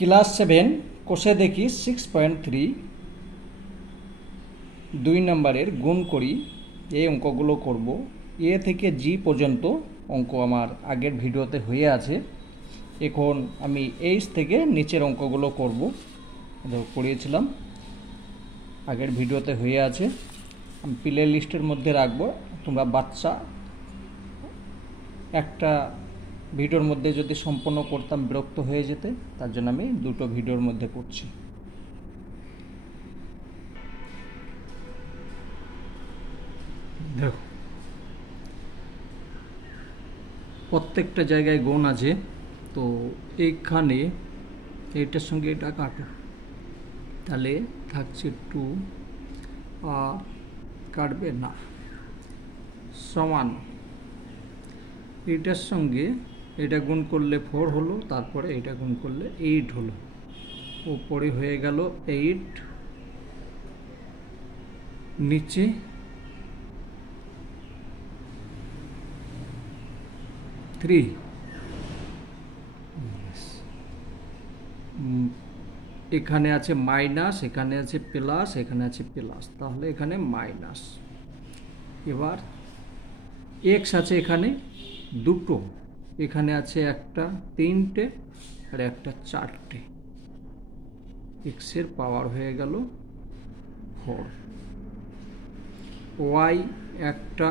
Class 7 কোষে দেখি 6.3 2 নম্বরের গুণ করি এই অঙ্কগুলো করব। এ থেকে জি পর্যন্ত অঙ্ক আমার আগের ভিডিওতে হয়ে আছে। এখন আমি এইচ থেকে নিচের অঙ্কগুলো করব, করিয়েছিলাম আগের ভিডিওতে হয়ে আছে। আমি প্লে লিস্টের মধ্যে রাখবো। তোমরা বাচ্চা একটা ভিডিওর মধ্যে যদি সম্পন্ন করতাম বিরক্ত হয়ে যেতে, তার জন্য আমি দুটো ভিডিওর মধ্যে করছি। দেখো, প্রত্যেকটা জায়গায় গুণ আছে, তো এইখানে এইটার সঙ্গে এটা কাটো, তাহলে থাকছে 2 আর কাটবে না, সমান এটার সঙ্গে এটা গুণ করলে 4 হলো, তারপরে এটা গুণ করলে 8 হলো, উপরে হয়ে গেল 8, নিচে থ্রি, এখানে আছে মাইনাস, এখানে আছে প্লাস, এখানে আছে প্লাস, তাহলে এখানে মাইনাস। এবার এক্স আছে এখানে দুটো, এখানে আছে একটা 3টে আর একটা 4টে, এক্সের পাওয়ার হয়ে গেল 4। ওয়াই একটা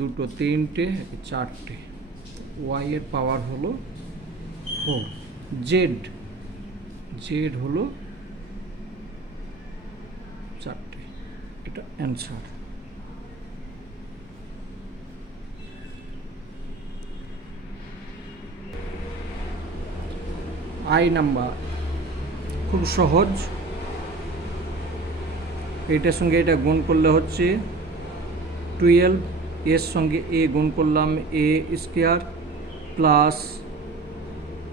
দুটো 3টে 4টে, ওয়াই এর পাওয়ার হলো 4। জেড হলো 4টে, এটা অ্যান্সার। আই নাম্বার খুব সহজ, এইটার সঙ্গে এটা গুণ করলে হচ্ছে 12, এর সঙ্গে এ গুণ করলাম এ স্কোয়ার, প্লাস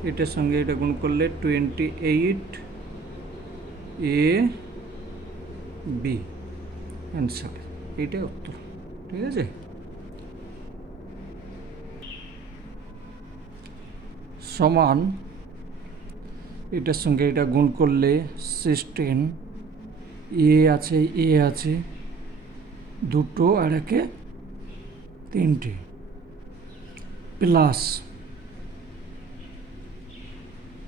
এটার সঙ্গে এটা গুণ করলে 28 এ বি, অ্যান্সার। এইটাই উত্তর, ঠিক আছে। সমান এটার সঙ্গে এটা গুণ করলে 16, এ আছে দুটো আর একে 3টে, প্লাস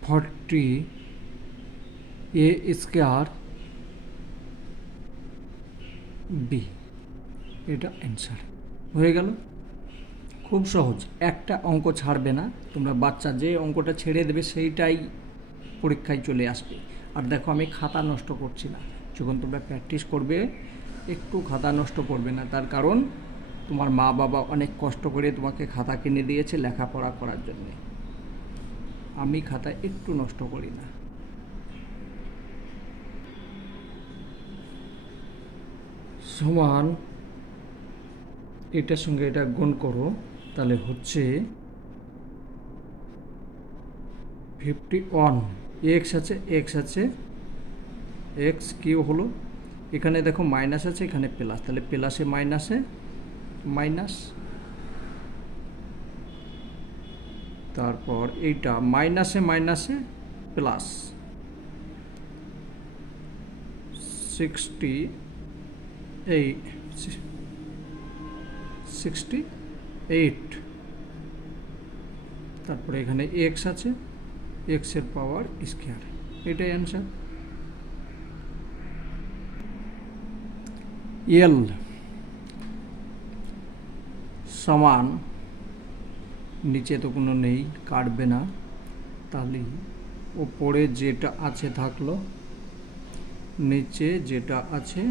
40 এ স্কোয়ার বি, এটা অ্যান্সার হয়ে গেল। খুব সহজ, একটা অঙ্ক ছাড়বে না তোমরা, বাচ্চা যে অঙ্কটা ছেড়ে দেবে সেইটাই পরীক্ষায় চলে আসবে। আর দেখো, আমি খাতা নষ্ট করছি না, যখন তোমরা প্র্যাকটিস করবে একটু খাতা নষ্ট করবে না, তার কারণ তোমার মা বাবা অনেক কষ্ট করে তোমাকে খাতা কিনে দিয়েছে লেখাপড়া করার জন্যে। আমি খাতা একটু নষ্ট করি না। সমান এটার সঙ্গে এটা গুণ করো, তাহলে হচ্ছে 51, এক্স আছে এক্স কিউ হলো, এখানে দেখো মাইনাস আছে, এখানে প্লাস, তাহলে প্লাসে মাইনাসে মাইনাস, তারপর এইটা মাইনাসে মাইনাসে প্লাস 68, তারপরে এখানে এক্স আছে, এক্সের পাওয়ার স্কোয়ার, এটাই অ্যান্সার। এল সমান, নিচে তো কোনো নেই, কাটবে না, তাহলে ওপরে যেটা আছে থাকলো, নিচে যেটা আছে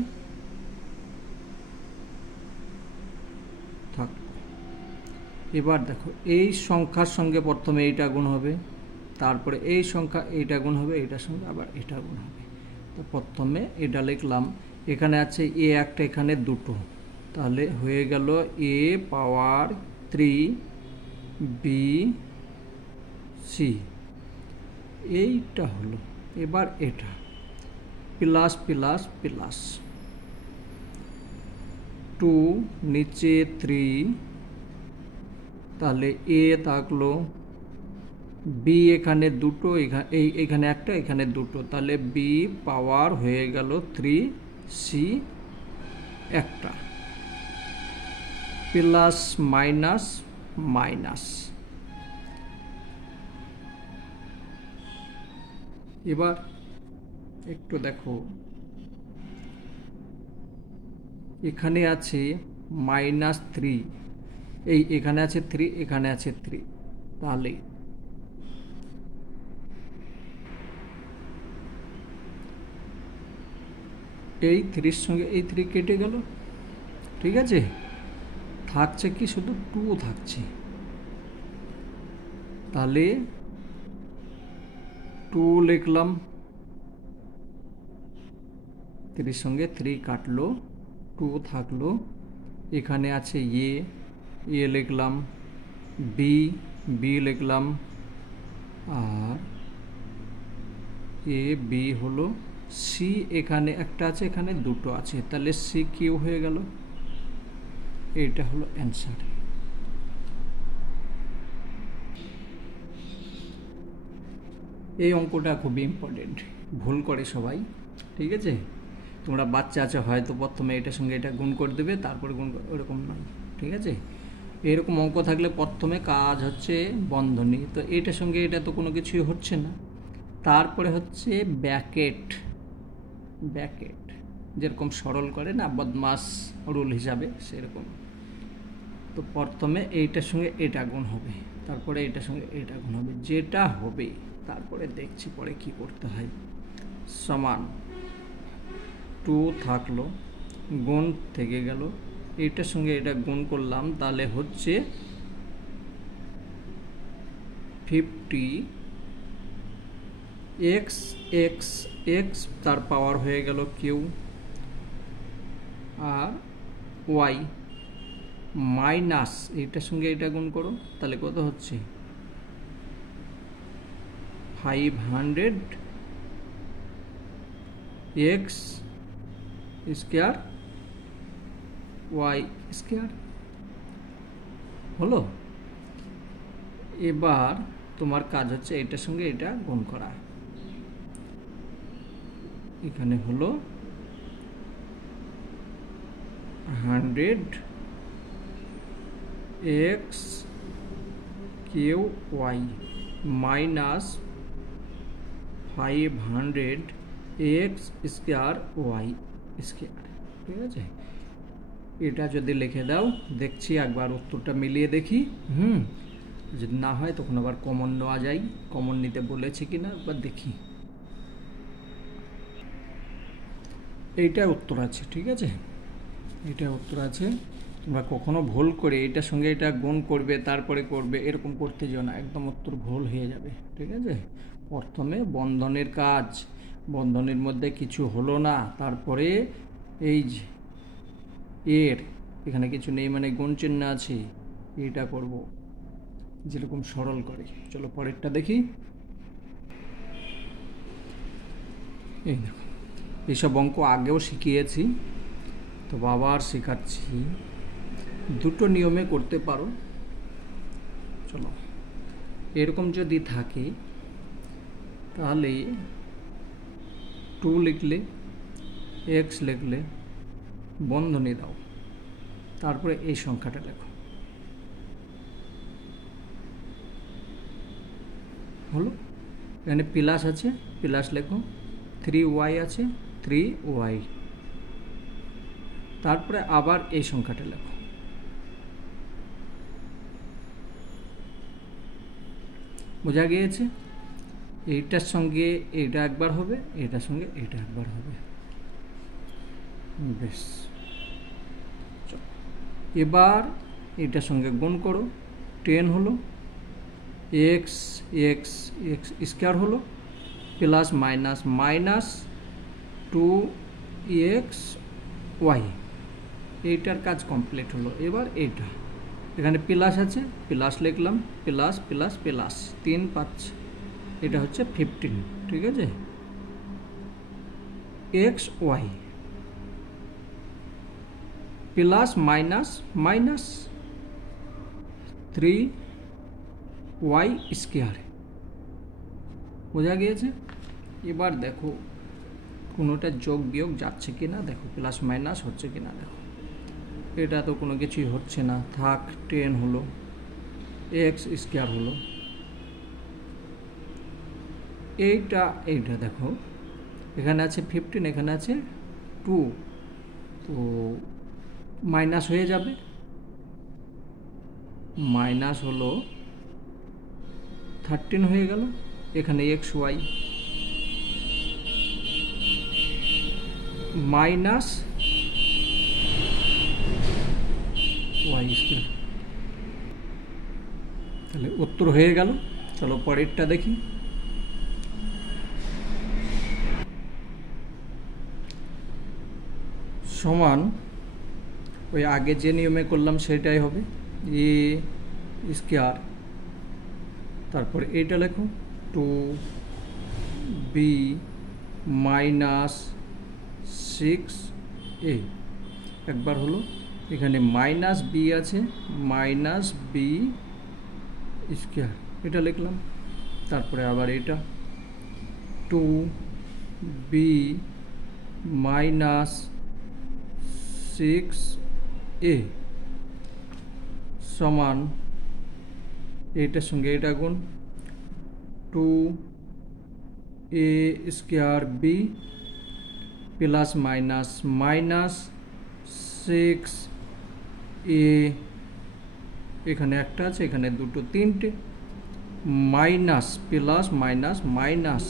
থাকলো। এবার দেখো, এই সংখ্যার সঙ্গে প্রথমে এইটা গুণ হবে, তারপরে এই সংখ্যা এইটা গুণ হবে, এইটার সঙ্গে আবার এটা গুণ হবে। তো প্রথমে এটা লিখলাম, এখানে আছে এ একটা, এখানে দুটো, তাহলে হয়ে গেল এ পাওয়ার 3 বি সি, এইটা হলো। এবার এটা প্লাস প্লাস প্লাস 2, নিচে 3, তাহলে এ থাকলো বি এখানে দুটো, এখানে একটা, এখানে দুটো, তাহলে বি পাওয়ার হয়ে গেল 3, সি একটা, প্লাস মাইনাস মাইনাস। এবার একটু দেখো, এখানে আছে -3, এখানে আছে 3, এখানে আছে 3, তাহলে এই 3 সঙ্গে এই 3 কেটে গেল, ঠিক আছে। থাকছে কি, শুধু 2 থাকছে, তাহলে 2 লিখলাম, 3 সঙ্গে 3 কাটলো, 2 থাকলো। এখানে আছে এ লিখলাম, বি লিখলাম, আর এ বি হলো, সি এখানে একটা আছে, এখানে দুটো আছে, তাহলে সি কিউ হয়ে গেল। এইটা হলো অ্যান্সার। এই অঙ্কটা খুবই ইম্পর্টেন্ট, ভুল করে সবাই, ঠিক আছে। তোমরা বাচ্চা আছে, হয়তো প্রথমে এটার সঙ্গে এটা গুণ করে দেবে, তারপরে গুণ, ওরকম নয়, ঠিক আছে। এরকম অঙ্ক থাকলে প্রথমে কাজ হচ্ছে বন্ধনী, তো এটার সঙ্গে এটা তো কোনো কিছুই হচ্ছে না। তারপরে হচ্ছে ব্যাকেট, যেরকম সরল করে না বদমাস রুল হিসাবে, সেরকম। তো প্রথমে এইটার সঙ্গে এটা গুণ হবে, তারপরে এইটার সঙ্গে এটা গুণ হবে, যেটা হবে তারপরে দেখছি পরে কি করতে হয়। সমান 2 থাকলো, গুণ থেকে গেল, এইটার সঙ্গে এটা গুণ করলাম, তাহলে হচ্ছে 50 x, তার পাওয়ার হয়ে গেল কিউ, আর ওয়াই মাইনাস এইটার সঙ্গে এটা গুণ করো, তাহলে কত হচ্ছে 500 x স্কয়ার ওয়াই স্কয়ার হলো। এবার তোমার কাজ হচ্ছে এটার সঙ্গে এটা গুণ করা, এখানে হলো 100 x Q Y minus 500 x square Y square, ঠিক আছে। এটা যদি লিখে দাও, দেখছি একবার উত্তরটা মিলিয়ে দেখি, যদি না হয় তখন আবার কমন নেওয়া যায়, কমন নিতে বলেছে কিনা একবার দেখি। এইটা উত্তর আছে, ঠিক আছে, এটা উত্তর আছে। তোমরা কখনো ভুল করে এটার সঙ্গে এটা গুণ করবে তারপরে করবে, এরকম করতে যেও না, একদম উত্তর ভুল হয়ে যাবে, ঠিক আছে। প্রথমে বন্ধনের কাজ, বন্ধনের মধ্যে কিছু হলো না, তারপরে এই এর এখানে কিছু নেই মানে গুণ চিহ্ন আছে, এটা করব, যেরকম সরল করে। চলো পরেরটা দেখি। এই দেখো, এইসব অঙ্ক আগেও শিখিয়েছি, তো আবার শেখাচ্ছি, দুটো নিয়মে করতে পারো। চলো, এরকম যদি থাকে তাহলে 2 লিখলে, x লিখলে, বন্ধনী দাও, তারপরে এই সংখ্যাটা লেখো, হলো। এখানে প্লাস আছে, প্লাস লেখো, 3y আছে, 3y, তারপরে আবার এই সংখ্যাটা লেখো, বোঝা গিয়েছে। এইটার সঙ্গে এটা একবার হবে, এটার সঙ্গে এটা একবার হবে, বেশ। এবার এটার সঙ্গে গুণ করো, 10 হলো, x স্কয়ার হলো, plus minus minus 2x y, এইটার কাজ কমপ্লিট হলো। এবার এইটা এখানে প্লাস আছে, প্লাস লিখলাম, প্লাস প্লাস প্লাস 3 5, এটা হচ্ছে 15, ঠিক আছে। x y plus minus minus 3y square, বোঝা গিয়েছে। এবার দেখো কোনোটা যোগ বিয়োগ যাচ্ছে কি না, দেখো প্লাস মাইনাস হচ্ছে কি না। দেখো এটা তো কোনো কিছুই হচ্ছে না, থাক 10 হলো, এক্স স্কোয়ার হলো। এইটা দেখো এখানে আছে 15, এখানে আছে 2, তো মাইনাস হয়ে যাবে, মাইনাস হলো 13 হয়ে গেল। এখানে X Y minus Y square, তাহলে উত্তর হয়ে গেল। চলো পরেরটা দেখি। সমান ওই আগে যে নিয়মে করলাম সেটাই হবে, এ স্কোয়ার, তারপর এইটা লেখো 2b মাইনাস 6a। একবার হলো, এখানে মাইনাস বি আছে, মাইনাস বি স্কোয়ার এটা লিখলাম। তারপরে আবার এটা 2b মাইনাস 6a সমান এইটার সঙ্গে এটা গুণ 2a square B plus minus minus 6a, এখানে একটা আছে, এখানে দুটো তিনটে, minus plus minus minus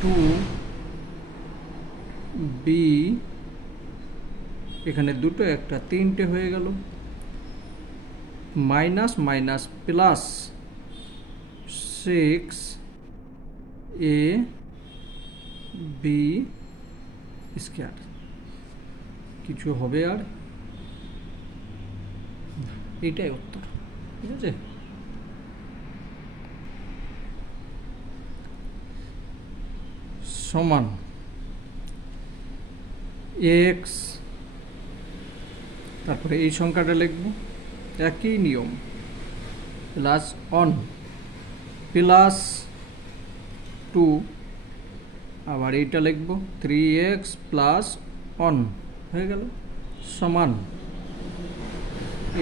2b, এখানে দুটো একটা তিনটে হয়ে গেল, minus minus plus 6a B square. কিছু হবে আর, এটাই উত্তর। ঠিক আছে, সমান এক্স, তারপরে এই সংখ্যাটা লিখব, একই নিয়ম, প্লাস 1 প্লাস 2, আবার এইটা লিখব 3x প্লাস 1 হয়ে গেল, সমান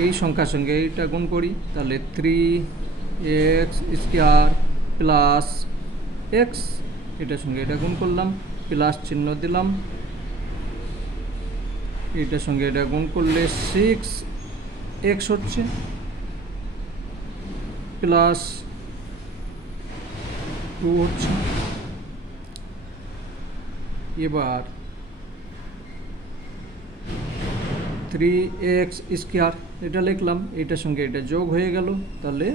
এই সংখ্যার সঙ্গে এইটা গুণ করি, তাহলে 3x স্কোয়ার প্লাস এক্স, এটার সঙ্গে এটা গুণ করলাম, প্লাস চিহ্ন দিলাম, এটার সঙ্গে এটা গুণ করলে 6x হচ্ছে, প্লাস 2 হচ্ছে। এবার 3x স্কোয়ার এটা লিখলাম, এটার সঙ্গে এটা যোগ হয়ে গেল, তাহলে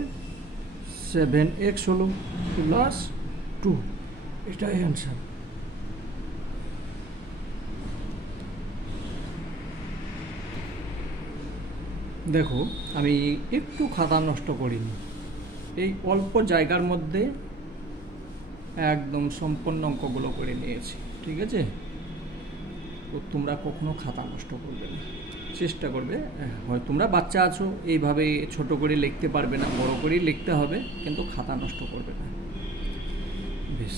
7x হলো প্লাস 2, এটাই অ্যান্সার। দেখো আমি একটু খাতা নষ্ট করিনি, এই অল্প জায়গার মধ্যে একদম সম্পূর্ণ অঙ্কগুলো করে নিয়েছি। ঠিক আছে, তো তোমরা কখনো খাতা নষ্ট করবে না, চেষ্টা করবে। হয় তোমরা বাচ্চা আছো, এইভাবে ছোট করে লিখতে পারবে না, বড় করেই লিখতে হবে, কিন্তু খাতা নষ্ট করবে না। বেশ,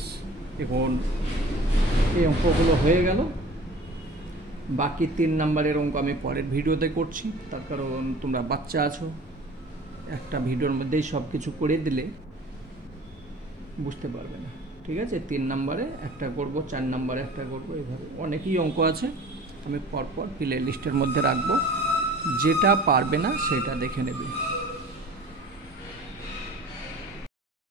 এখন এই অঙ্কগুলো হয়ে গেল, বাকি 3 নম্বরের অঙ্ক আমি পরের ভিডিওতে করছি, তার কারণ তোমরা বাচ্চা আছো, একটা ভিডিওর মধ্যেই সব কিছু করে দিলে বুঝতে পারবে না। ঠিক আছে, 3 নম্বরে একটা করব, 4 নম্বরে একটা করব, এইভাবে অনেকই অঙ্ক আছে, আমি পরপর প্লে লিস্টের মধ্যে রাখবো, যেটা পারবে না সেটা দেখে নেবে।